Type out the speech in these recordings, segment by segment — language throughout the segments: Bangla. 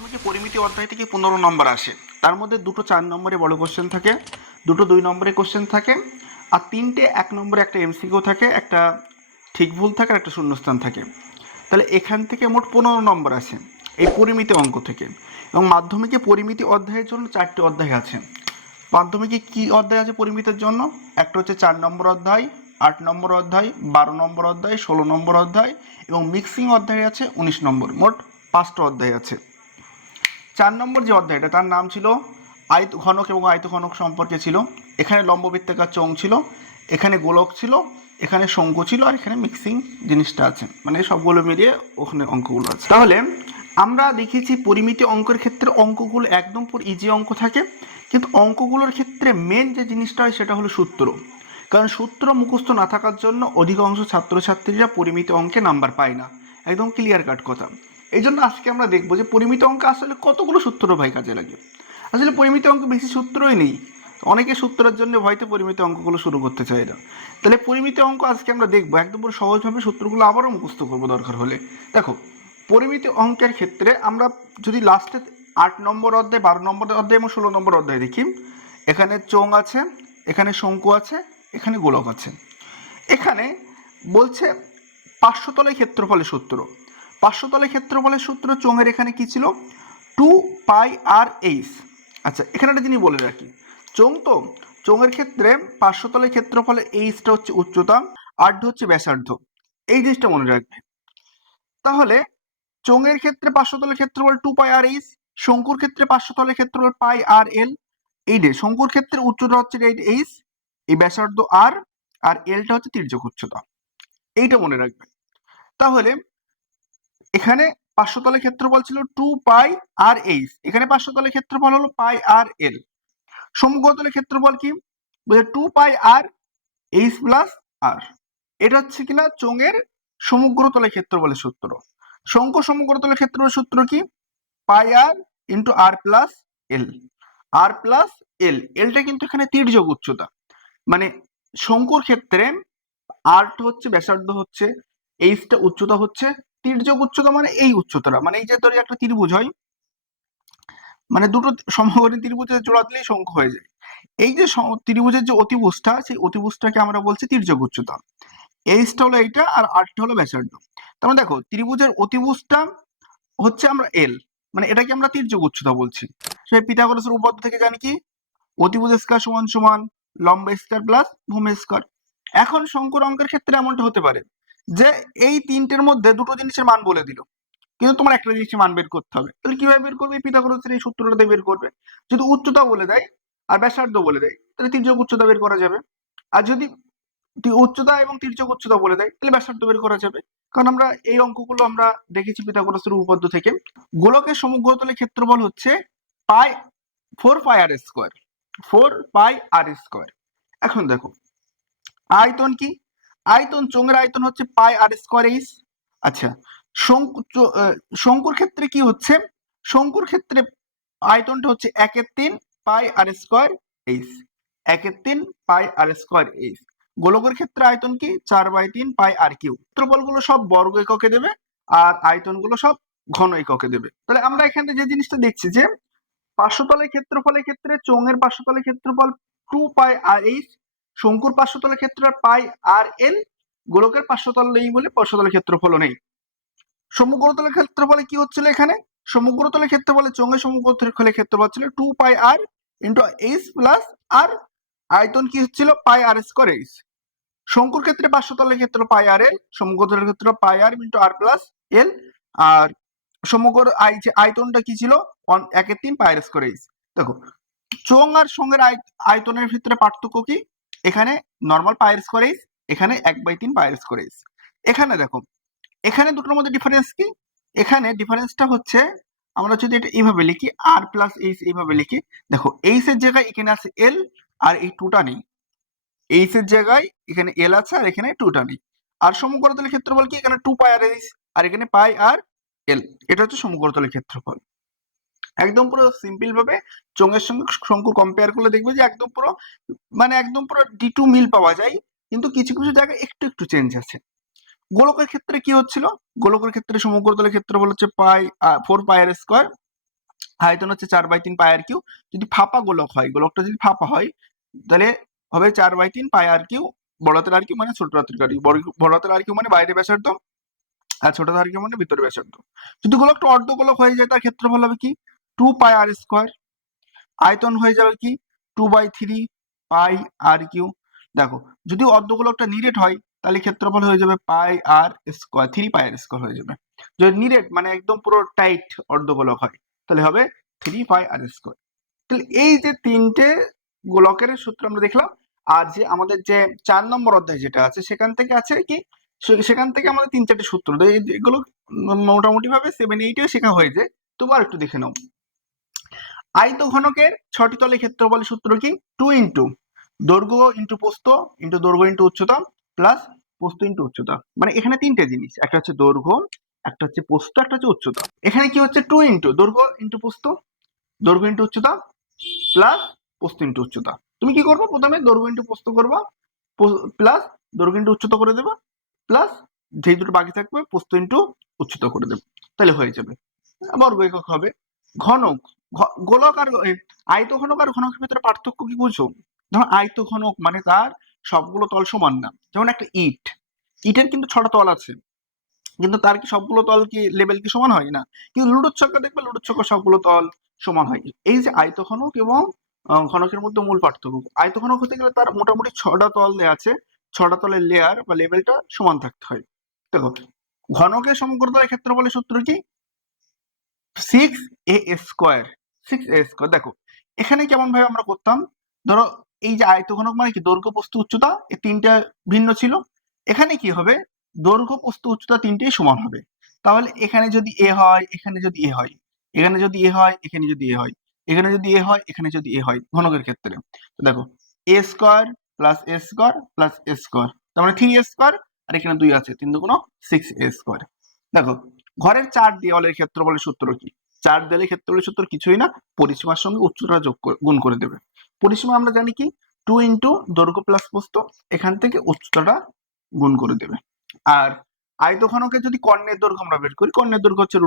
মাধ্যমিকে পরিমিতি অধ্যায় থেকে 15 নম্বর আসে। তার মধ্যে দুটো 4 নম্বরে বড় কোশ্চেন থাকে, দুটো 2 নম্বরে কোশ্চেন থাকে, আর তিনটে 1 নম্বরে একটা এমসিকিউ থাকে, একটা ঠিক ভুল থাকে, আর একটা শূন্যস্থান থাকে। তাহলে এখান থেকে মোট 15 নম্বর আসে এই পরিমিতি অঙ্ক থেকে। এবং মাধ্যমিকে পরিমিতি অধ্যায়ের জন্য 4টি অধ্যায় আছে। মাধ্যমিকে কি অধ্যায় আছে পরিমিতির জন্য? একটা হচ্ছে 4 নম্বর অধ্যায়, 8 নম্বর অধ্যায়, 12 নম্বর অধ্যায়, 16 নম্বর অধ্যায় এবং মিক্সিং অধ্যায় আছে 19 নম্বর। মোট 5টা অধ্যায় আছে। 4 নম্বর যে অধ্যায়টা তার নাম ছিল আয়ত ঘনক এবং আয়ত ঘনক সম্পর্কে ছিল। এখানে লম্ববৃত্তাকার চোঙ ছিল, এখানে গোলক ছিল, এখানে শঙ্কু ছিল, আর এখানে মিক্সিং জিনিসটা আছে, মানে সবগুলো মিলিয়ে ওখানে অঙ্কগুলো আছে। তাহলে আমরা দেখেছি পরিমিতি অঙ্কের ক্ষেত্রে অঙ্কগুলো একদম পুরো ইজি অঙ্ক থাকে, কিন্তু অঙ্কগুলোর ক্ষেত্রে মেন যে জিনিসটা হয় সেটা হলো সূত্র। কারণ সূত্র মুখস্থ না থাকার জন্য অধিকাংশ ছাত্রছাত্রীরা পরিমিতি অঙ্কে নাম্বার পায় না। একদম ক্লিয়ার কাট কথা। এই জন্য আজকে আমরা দেখবো যে পরিমিত অঙ্কে আসলে কতগুলো সূত্র ভাই কাজে লাগে। আসলে পরিমিত অঙ্ক বেশি সূত্রই নেই, অনেকে সূত্রের জন্য ভয়তে পরিমিত অঙ্কগুলো শুরু করতে চায় না। তাহলে পরিমিত অঙ্ক আজকে আমরা দেখবো, একদম পুরো সহজভাবে সূত্রগুলো আবারও মুখস্থ করবো দরকার হলে। দেখো, পরিমিত অঙ্কের ক্ষেত্রে আমরা যদি লাস্টে 8 নম্বর অধ্যায়, 12 নম্বর অধ্যায় এবং 16 নম্বর অধ্যায় দেখি, এখানে চোঙ আছে, এখানে শঙ্কু আছে, এখানে গোলক আছে। এখানে বলছে পার্শ্বতলের ক্ষেত্রফলের সূত্র। পার্শ্বতলের ক্ষেত্রফলের সূত্র চোঙের এখানে কি ছিল? 2πr/h। আচ্ছা, এখানে একটা জিনিস বলে রাখি, চোঙ তো, চোঙের ক্ষেত্রে পার্শ্বতলের ক্ষেত্রফলের এইচটা হচ্ছে উচ্চতা, আর্ধ হচ্ছে ব্যাসার্ধ। এই জিনিসটা মনে রাখবে। তাহলে চোঙের ক্ষেত্রে পার্শ্বতলের ক্ষেত্রফল 2πr/h, শঙ্কুর ক্ষেত্রে পার্শ্বতলের ক্ষেত্রফল πr/l। এই যে শঙ্কুর ক্ষেত্রে উচ্চতা হচ্ছে এইচ, এই ব্যাসার্ধ আর, আর এলটা হচ্ছে তির্যক উচ্চতা। এইটা মনে রাখবে। তাহলে এখানে পার্শ্বতলের ক্ষেত্রফল ছিল 2πr/h, এখানে পার্শ্বতলের ক্ষেত্রফল হলো πr/l। সমগ্রতলের ক্ষেত্রফল কি? বলছে 2πr/h প্লাস আর। এটা হচ্ছে কিনা চোঙের সমগ্রতলের ক্ষেত্রফলের সূত্র। শঙ্কু সমগ্রতলের ক্ষেত্রফলের সূত্র কি? πr ইন্টু আর প্লাস এল। আর প্লাস এল, এলটা কিন্তু এখানে তির্যক উচ্চতা, মানে শঙ্কুর ক্ষেত্রে আরটা হচ্ছে ব্যাসার্ধ হচ্ছে, এইচটা উচ্চতা হচ্ছে, তির্যক উচ্চতা মানে এই উচ্চতাটা, মানে এই যে ধরে একটা ত্রিভুজ হয়, মানে দুটো সমকোণী ত্রিভুজের জোড়া দিলেই শঙ্কু হয়ে যায়। এই যে ত্রিভুজের যে অতিভুজটা, সেই অতিভুজটাকে আমরা বলছি তির্যক উচ্চতা। এইচটা হলো এইটা, আর আরটা হলো ব্যাসার্ধ। তার মানে দেখো, ত্রিভুজের অতিভুজটা হচ্ছে আমরা এল, মানে এটাকে আমরা তির্যক উচ্চতা বলছি। সেই পিথাগোরাসের উপপাদ্য থেকে জানি কি? অতিভুজ স্কয়ার সমান সমান লম্ব স্কয়ার প্লাস ভূমি স্কয়ার। এখন শঙ্কুর অঙ্কের ক্ষেত্রে এমনটা হতে পারে যে এই তিনটের মধ্যে দুটো জিনিসের মান বলে দিল, কিন্তু তোমার একটা জিনিসের মান বের করতে হবে। তাহলে কিভাবে বের করবে? পিথাগোরাসের এই সূত্রটা দিয়ে বের করবে। যদি উচ্চতা বলে দেয় আর ব্যাসার্ধ বলে দেয়, তাহলে তির্যক উচ্চতা বের করা যাবে। আর যদি উচ্চতা এবং তির্যক উচ্চতা বলে দেয়, তাহলে ব্যাসার্ধ বের করা যাবে। কারণ আমরা এই অঙ্কগুলো আমরা দেখেছি পিথাগোরাসের উপপাদ্য থেকে। গোলকের সমগ্রতলের ক্ষেত্রফল হচ্ছে পাই 4πr², 4πr²। এখন দেখো, আয়তন কি? আয়তন, চোঙের আয়তন হচ্ছে πr²h। আচ্ছা, শঙ্কুর ক্ষেত্রে কি হচ্ছে? শঙ্কুর ক্ষেত্রে আয়তনটা হচ্ছে 1/3 πr²h, 1/3 πr²h। গোলকের ক্ষেত্রে আয়তন কি? 4/3 πr3। ক্ষেত্রফলগুলো সব বর্গ এককে দেবে, আর আয়তনগুলো সব ঘন এককে দেবে। তাহলে আমরা এখানে যে জিনিসটা দেখছি যে পার্শ্বতলের ক্ষেত্রফলের ক্ষেত্রে চোঙের পার্শ্বতলের ক্ষেত্রফল 2πr/h, শঙ্কুর পার্শ্বতলের ক্ষেত্রফল πr/l, গোলকের পার্শ্বতল নেই বলে পার্শ্বতলের ক্ষেত্রফলও নেই। সমগ্রতলের ক্ষেত্রফলে কি হচ্ছিল? এখানে সমগ্রতলের ক্ষেত্রফলে চোঙের সমগ্রতলের ক্ষেত্রফল ছিল 2πr ইন্টু h প্লাস আর, আয়তন কি হচ্ছিল? πr²h। শঙ্কুর ক্ষেত্রে পার্শ্বতলের ক্ষেত্র πr/l, সমগ্রতলের ক্ষেত্র πr ইন্টু আর প্লাস এল, আর সমগ্র আয়তনটা কি ছিল? 1/3 πr²h। দেখো, চোঙ আর সঙ্গের আয়তনের ভিতরে পার্থক্য কি? এখানে নর্মাল πr²h, এখানে 1/3 πr²h। এখানে দেখো, এখানে দুটোর মধ্যে ডিফারেন্স কি? এখানে ডিফারেন্সটা হচ্ছে, আমরা যদি এটা এইভাবে লিখি আর প্লাস এইচ, এইভাবে লিখি, দেখো এইচ এর জায়গায় এখানে আছে এল, আর এই টুটা নেই। এইচ এর জায়গায় এখানে এল আছে, আর এখানে টুটা নেই। আর সমগ্রতলের ক্ষেত্রফল কি? এখানে 2πr/h আর এখানে πr/l। এটা হচ্ছে সমগ্রতলের ক্ষেত্রফল। একদম পুরো সিম্পল ভাবে চোঙের সঙ্গে শঙ্কু কম্পেয়ার করলে দেখবে যে একদম পুরো, মানে একদম পুরো D2 মিল পাওয়া যায়, কিন্তু কিছু কিছু জায়গায় একটু একটু চেঞ্জ আছে। গোলকের ক্ষেত্রে কি হচ্ছিল? গোলকের ক্ষেত্রে সমগ্রতলের ক্ষেত্রফল হচ্ছে 4πr², আয়তন হচ্ছে 4/3 পাই আর কিউ। যদি ফাঁপা গোলক হয়, গোলকটা যদি ফাঁপা হয় তাহলে হবে 4/3 পাই আর কিউ, বড় হাতের আর কিউ মানে ছোট হাতের আর কিউ, বড় হাতের আর কিউ মানে বাইরে ব্যাসার্ধ আর ছোট হাতের আর কিউ মানে ভিতরে ব্যাসার্ধ। যদি গোলকটা অর্ধগোলক হয়ে যায় তার ক্ষেত্রফল হবে কি 2πr²। আয়তন হয়ে যাবে কি 2/3 পাই আর কিউ। দেখো যদি অর্ধগোলকটা নিরেট হয় তাহলে ক্ষেত্রফল হয়ে যাবে πr², 3πr² হয়ে যাবে। যদি নিরেট মানে একদম পুরো টাইট অর্ধগোলক হয় তাহলে হবে 3πr²। তাহলে এই যে তিনটে গোলকের সূত্র আমরা দেখলাম। আর যে আমাদের যে 4 নম্বর অধ্যায় যেটা আছে সেখান থেকে আছে কি, সেখান থেকে আমাদের 3-4টে সূত্র, এগুলো মোটামুটি ভাবে 7-8 শেখা হয়ে যায়, তবু আর একটু দেখে নাও। আয়তঘনকের 6টি তলে ক্ষেত্রফলের সূত্র কি 2 ইন্টু দৈর্ঘ্য ইন্টু প্রস্থ ইন্টু দৈর্ঘ্য ইন্টু উচ্চতা প্লাস প্রস্থ ইন্টু উচ্চতা। মানে এখানে তিনটে জিনিস, একটা হচ্ছে দৈর্ঘ্য, একটা হচ্ছে প্রস্থ, একটা হচ্ছে উচ্চতা। এখানে কি হচ্ছে 2 ইন্টু দৈর্ঘ্য ইন্টু প্রস্থ, দৈর্ঘ্য ইন্টু উচ্চতা প্লাস প্রস্থ ইন্টু উচ্চতা। তুমি কি করবো, প্রথমে দৈর্ঘ্য ইন্টু প্রস্থ করবা প্লাস দৈর্ঘ্য ইন্টু উচ্চতা করে দেবা প্লাস যেই দুটো বাকি থাকবে প্রস্থ ইন্টু উচ্চতা করে দেবে, তাহলে হয়ে যাবে। বর্গ একক হবে। ঘনক, গোলক আর আয়তঘনক আর ঘনকের ভিতরে পার্থক্য কি বুঝছো? ধরো আয়তঘনক মানে তার সবগুলো তল সমান না, যেমন একটা ইটের কিন্তু 6টা তল আছে, কিন্তু তার কি সবগুলো তল কি লেভেল কি সমান হয় না? কিন্তু লুডোর ছক্কা দেখবে, লুডোর ছক্কা সবগুলো তল সমান হয়। এই যে আয়তঘনক এবং ঘনকের মধ্যে মূল পার্থক্য, আয়তঘনক হতে গেলে তার মোটামুটি 6টা তল দেয়া আছে, 6টা তলের লেয়ার বা লেভেলটা সমান থাকতে হয়। দেখো ঘনকের সমগ্র তলের ক্ষেত্রফলের সূত্র কি 6a²। 6a²। দেখো এখানে কেমন ভাবে আমরা করতাম, ধরো এই যে আয়তঘনক মানে কি দৈর্ঘ্য প্রস্থ উচ্চতা, এই তিনটা ভিন্ন ছিল। এখানে কি হবে, দৈর্ঘ্য প্রস্থ উচ্চতা তিনটেই সমান হবে। তাহলে এখানে যদি এ হয়, এখানে যদি এ হয়, এখানে যদি এ হয়, এখানে যদি এ হয়, এখানে যদি এ হয়, এখানে যদি এ হয়, ঘনকের ক্ষেত্রে দেখো a² plus a² plus a², তার মানে 3a², আর এখানে 2 আছে, 3 দুগুণ 6a²। দেখো ঘরের 4 দেওয়ালের ক্ষেত্রফলের সূত্র কি? 4 দেওয়ালের ক্ষেত্রফলের সূত্র কিছুই না, পরিসীমার সঙ্গে উচ্চতা গুণ করে দেবে। পরিসীমা আমরা জানি কি 2 ইন্টু দৈর্ঘ্য প্লাস প্রস্থ, এখান থেকে উচ্চতাটা গুণ করে দেবে। আর আয়তঘনকের যদি কর্ণের দৈর্ঘ্য আমরা বের করি, কর্ণের দৈর্ঘ্য হচ্ছে √,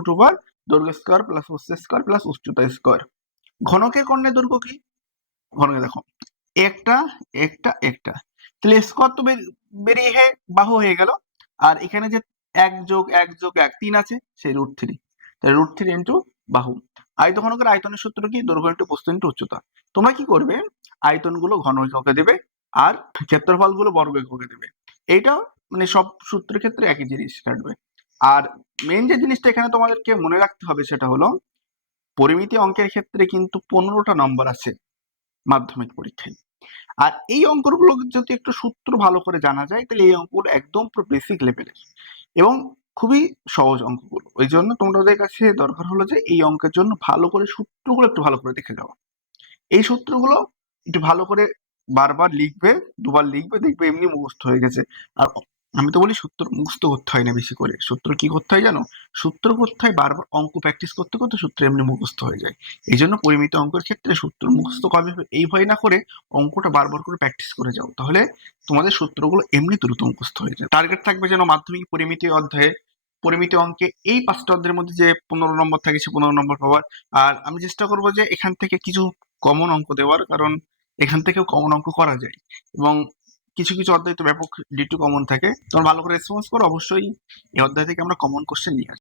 দৈর্ঘ্য স্কয়ার প্লাস প্রস্থ স্কয়ার প্লাস উচ্চতা স্কয়ার। ঘনকের কর্ণের দৈর্ঘ্য কি, ঘনকে দেখো একটা একটা একটা, তাহলে স্কয়ার তো বেরিয়ে বাহু হয়ে গেল, আর এখানে যে 1+1+1 3 আছে, সেই √3, তাহলে √3 ইন্টু বাহু। আয়তঘনকের আয়তনের সূত্র কি দৈর্ঘ্য ইন্টু প্রস্থ ইন্টু উচ্চতা। তোমরা কি করবে, আয়তনগুলো ঘন এককে দেবে আর ক্ষেত্রফলগুলো বর্গ এককে দেবে। এইটা মানে সব সূত্রের ক্ষেত্রে একই জিনিস কাটবে। আর মেন যে জিনিসটা এখানে তোমাদেরকে মনে রাখতে হবে সেটা হলো, পরিমিতি অঙ্কের ক্ষেত্রে কিন্তু 15টা নম্বর আছে মাধ্যমিক পরীক্ষায়। আর এই অঙ্কগুলো যদি একটু সূত্র ভালো করে জানা যায় তাহলে এই অঙ্কগুলো একদম পুরো বেসিক লেভেলের এবং খুবই সহজ অঙ্কগুলো। ওই জন্য তোমাদের কাছে দরকার হলো যে এই অঙ্কের জন্য ভালো করে সূত্রগুলো একটু ভালো করে দেখে যাওয়া। এই সূত্রগুলো একটু ভালো করে বারবার লিখবে, দুবার লিখবে, দেখবে এমনি মুখস্থ হয়ে গেছে। আর আমি তো বলি সূত্র মুখস্থ করতে হয় না বেশি করে, সূত্র কি করতে হয় জানো, সূত্র করতে হয় বারবার অঙ্ক প্র্যাকটিস করতে করতে সূত্র এমনি মুখস্থ হয়ে যায়। এই জন্য পরিমিত অঙ্কের ক্ষেত্রে সূত্র মুখস্থ কবে এই ভয় না করে অঙ্কটা বারবার করে প্র্যাকটিস করে যাও, তাহলে তোমাদের সূত্রগুলো এমনি দ্রুত মুখস্থ হয়ে যায়। টার্গেট থাকবে যেন মাধ্যমিক পরিমিতি অধ্যায়ে, পরিমিতি অঙ্কে এই 5টা অধ্যায়ের মধ্যে যে 15 নম্বর থাকে সে 15 নম্বর পাওয়ার। আর আমি চেষ্টা করবো যে এখান থেকে কিছু কমন অঙ্ক দেওয়ার, কারণ এখান থেকেও কমন অঙ্ক করা যায় এবং কিছু কিছু অধ্যায় তো ব্যাপক D2 কমন থাকে। তোমরা ভালো করে রেসপন্স করো, অবশ্যই এই অধ্যায় থেকে আমরা কমন কোশ্চেন নিয়ে আসবো।